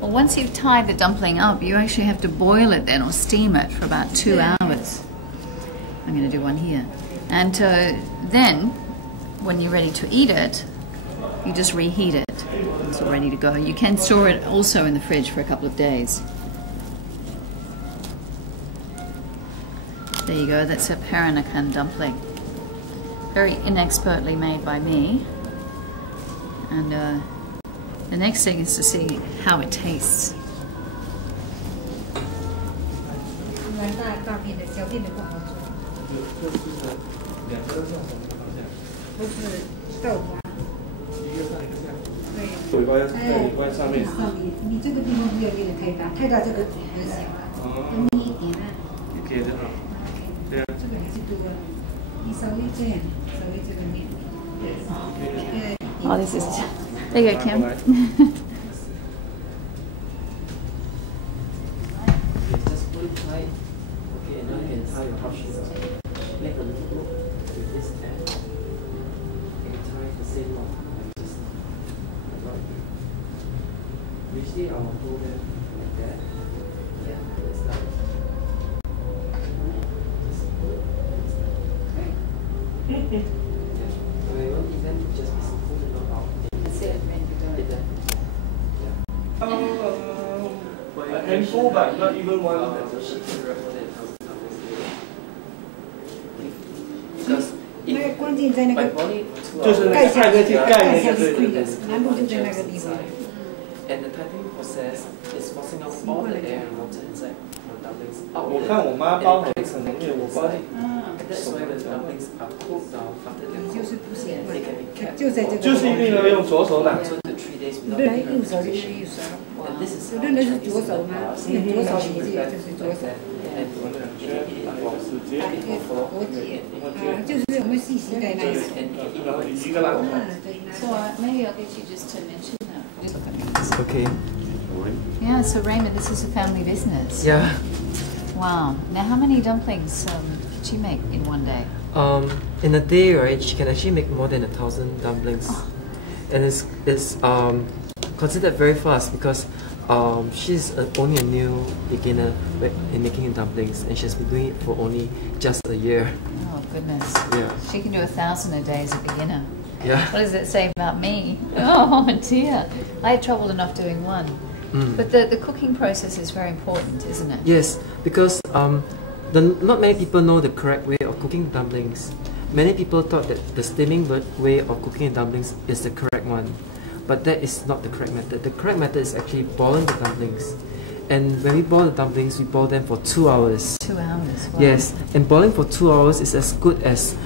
Well, once you've tied the dumpling up, you actually have to boil it then or steam it for about 2 hours. I'm going to do one here. And then, when you're ready to eat it, you just reheat it. It's all ready to go. You can store it also in the fridge for a couple of days. There you go, that's a Peranakan dumpling. Very inexpertly made by me. And the next thing is to see how it tastes. Oh, this is... There you go, Kim. Just put it tight. Okay, and now you can tie your half sugar. Make a little loop with this end. And tie the same knot like just now. Usually I'll hold them like that. Yeah, that's that. Just pull it. Yeah. So when you want to eat them, just pull the knot out. That's it, man. A handful, but not even one. Because if by boiling 2 就是那个盖那个对。 And the tightening process is forcing out all the air and water inside the dumplings out. 我看我妈包很可能，因为我包。 That's why the dumplings are cooked down after they're cooked. They can be kept. 就是一定要用左手拿。 2 to 3 days without being contaminated. And this is how Chinese food is actually prepared like that. And you can eat it for 4 So maybe I'll get you just to mention that. Okay. Yeah, so Raymond, this is a family business. Yeah. Wow. Now how many dumplings could you make in one day? In a day, right, she can actually make more than 1,000 dumplings. Oh. And it's considered very fast because she's only a new beginner in making dumplings, and she's been doing it for only just a year. Oh goodness. Yeah. She can do 1,000 a day as a beginner. Yeah. What does that say about me? Oh dear. I had trouble enough doing one. But the cooking process is very important, isn't it? Yes, because not many people know the correct way of cooking dumplings. Many people thought that the steaming way of cooking dumplings is the correct one. But that is not the correct method. The correct method is actually boiling the dumplings. And when we boil the dumplings, we boil them for 2 hours. 2 hours, wow. Yes, and boiling for 2 hours is as good as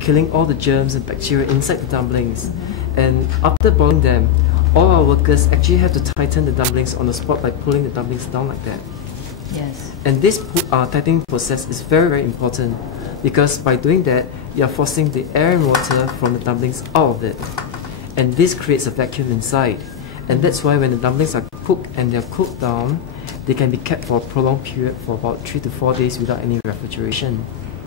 killing all the germs and bacteria inside the dumplings. And after boiling them, all our workers actually have to tighten the dumplings on the spot by pulling the dumplings down like that. Yes. And this tightening process is very, very important because by doing that, you are forcing the air and water from the dumplings out of it. And this creates a vacuum inside. And that's why when the dumplings are cooked and they're cooked down, they can be kept for a prolonged period for about 3 to 4 days without any refrigeration.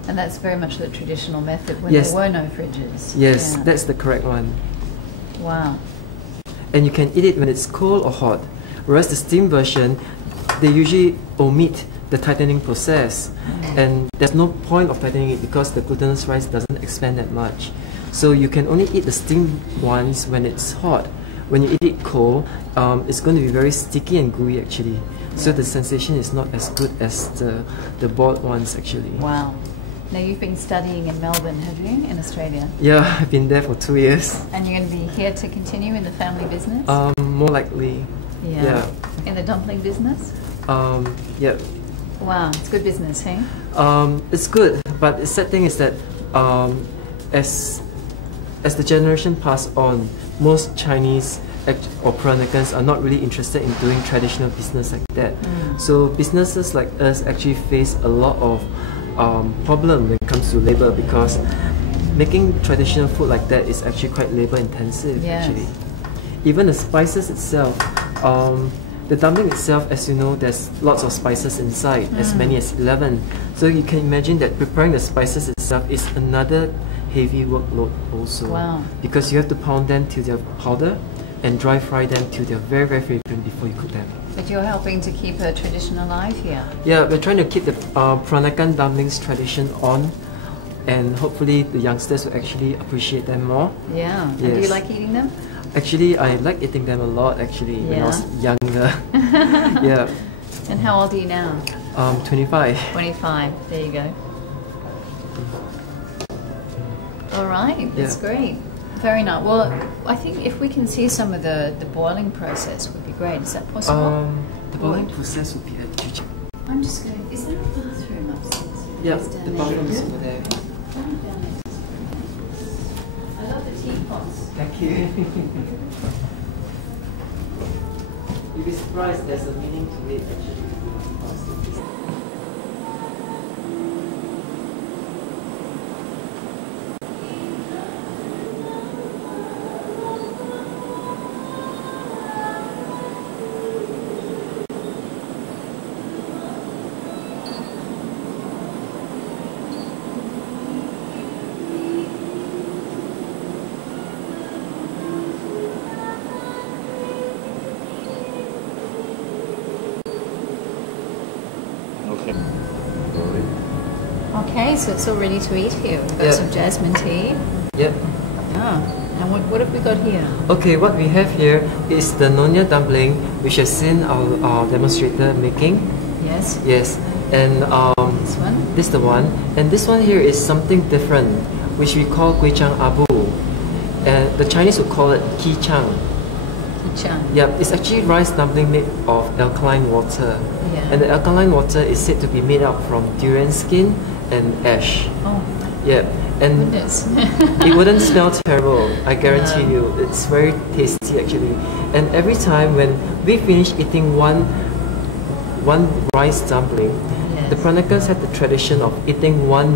And that's very much the traditional method when Yes. there were no fridges. Yes, Yeah. that's the correct one. Wow. And you can eat it when it's cold or hot. Whereas the steam version, they usually omit the tightening process. And there's no point of tightening it because the glutinous rice doesn't expand that much. So you can only eat the steamed ones when it's hot. When you eat it cold, it's going to be very sticky and gooey actually. So the sensation is not as good as the boiled ones actually. Wow. Now you've been studying in Melbourne, have you, in Australia? Yeah, I've been there for 2 years. And you're going to be here to continue in the family business? More likely. Yeah. In the dumpling business? Yeah. Wow, it's good business, hey? It's good, but the sad thing is that as the generation pass on, most Chinese or Peranakans are not really interested in doing traditional business like that. So businesses like us actually face a lot of problem when it comes to labor because making traditional food like that is actually quite labor intensive. Yes. Actually. Even the spices itself, the dumpling itself, as you know, there's lots of spices inside, as many as 11. So you can imagine that preparing the spices itself is another heavy workload also. Wow. Because you have to pound them till they're powder and dry fry them till they're very, very fragrant before you cook them. But you're helping to keep a tradition alive here. Yeah, we're trying to keep the Peranakan dumplings tradition on, and hopefully the youngsters will actually appreciate them more. Yeah. Yes. And do you like eating them? Actually, I like eating them a lot actually when I was younger. Yeah. And how old are you now? 25. 25. There you go. All right. That's great. Very nice. Well, I think if we can see some of the boiling process would be great. Is that possible? The boiling process would be at kitchen. I'm just going. Is there a bathroom upstairs? Yeah, It's down the there. bathroom is over there. I love the teapots. Thank you. You'll be surprised there's a meaning to it actually. Okay, so it's all ready to eat here. We've got some jasmine tea. Yep. Ah, and what have we got here? Okay, what we have here is the Nonya dumpling, which has seen our demonstrator making. Yes. Yes, and This one? this is the one. And this one here is something different, which we call Gui Chang Abu. And the Chinese would call it Ki Chang. Kichang. Yeah, it's actually rice dumpling made of alkaline water. Yeah. And the alkaline water is said to be made up from durian skin and ash. Oh, Yeah, and goodness. it wouldn't smell terrible, I guarantee you. It's very tasty actually. And every time when we finish eating one rice dumpling, the Peranakans had the tradition of eating one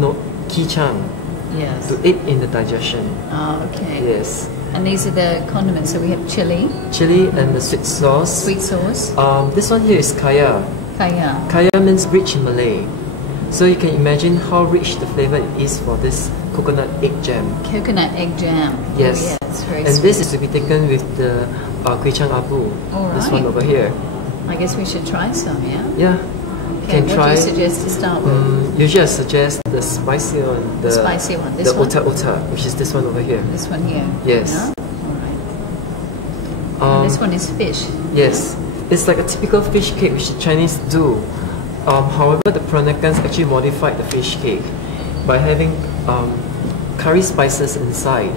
kichang Yes. to aid in the digestion. Oh, okay. Yes. And these are the condiments. So we have chili, Chili and the sweet sauce. sweet sauce, This one here is kaya. kaya. Kaya means rich in Malay. So you can imagine how rich the flavor it is for this coconut egg jam. Coconut egg jam. Yes. Oh, yeah, it's very And sweet. this is to be taken with the Gui Chang Abu. All This one right. over here. I guess we should try some, yeah? Yeah. Okay, Can what try. do you suggest to start with? Usually I suggest the spicy one. The spicy one. This the one? ota ota, which is this one over here. This one here? Yes. Yeah? All right. And this one is fish? Yes. It's like a typical fish cake which the Chinese do. However, the Peranakans actually modified the fish cake by having curry spices inside.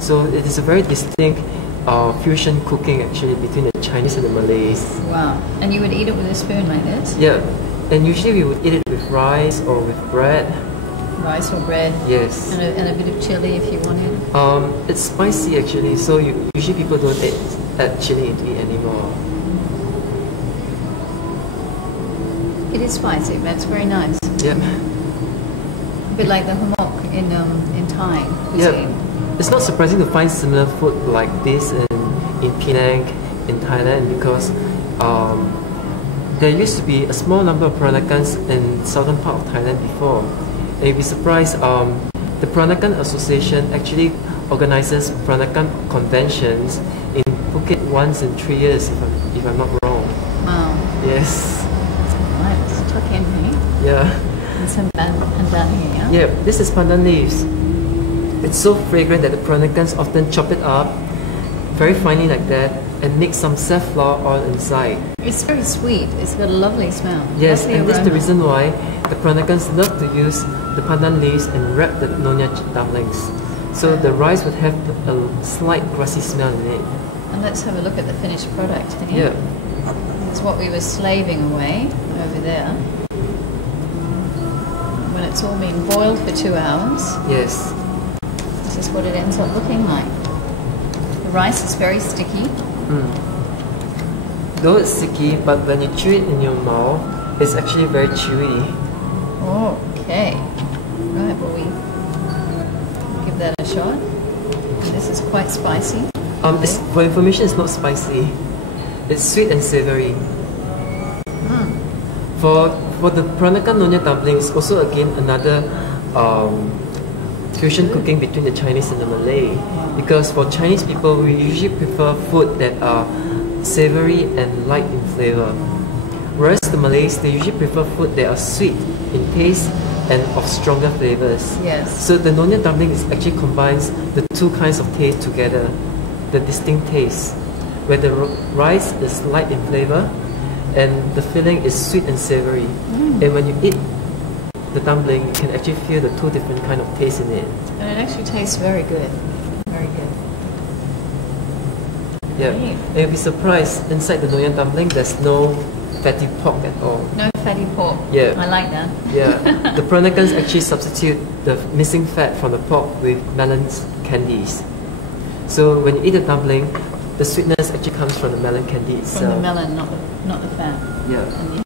So it is a very distinct fusion cooking actually between the Chinese and the Malays. Wow. And you would eat it with a spoon like this? Yeah. And usually we would eat it with rice or with bread. Rice or bread? Yes. And a bit of chili if you wanted? It's spicy actually, so usually people don't add chili into it anymore. It is spicy, but it's very nice. Yep. A bit like the humok in Thai cuisine. Yep. It's not surprising to find similar food like this in Penang, in Thailand, because there used to be a small number of Peranakans in southern part of Thailand before. And you'd be surprised, the Peranakan Association actually organizes Peranakan conventions in Phuket once in 3 years, if I'm not wrong. Wow. Yes. Right, let's tuck in here. Yeah. And some pandan here, yeah? Yeah, this is pandan leaves. It's so fragrant that the Peranakans often chop it up very finely like that and mix some safflower oil inside. It's very sweet. It's got a lovely smell. Yes, Lovely and this is the aroma. reason why the Peranakans love to use the pandan leaves and wrap the nonya dumplings. So the rice would have a slight grassy smell in it. And let's have a look at the finished product Yeah. here. It's what we were slaving away over there. When it's all been boiled for 2 hours, Yes. this is what it ends up looking like. The rice is very sticky. Though it's sticky, but when you chew it in your mouth, it's actually very chewy. Okay. Right, well we give that a shot. And this is quite spicy. For information, it's not spicy. It's sweet and savory. For the Peranakan Nonya dumpling, it's also again another fusion cooking between the Chinese and the Malay. Because for Chinese people, we usually prefer food that are savory and light in flavor. Whereas the Malays, they usually prefer food that are sweet in taste and of stronger flavors. Yes. So the Nonya dumpling actually combines the two kinds of taste together, the distinct taste, where the rice is light in flavor and the filling is sweet and savory. And when you eat the dumpling, you can actually feel the two different kind of taste in it. And it actually tastes very good. Very good. Yeah. Great. And you'll be surprised, inside the Nonya dumpling, there's no fatty pork at all. No fatty pork. Yeah. I like that. Yeah. The Peranakans actually substitute the missing fat from the pork with melon candies. So when you eat the dumpling, the sweetness actually comes from the melon candy itself. From the melon, not the fat. Yeah. And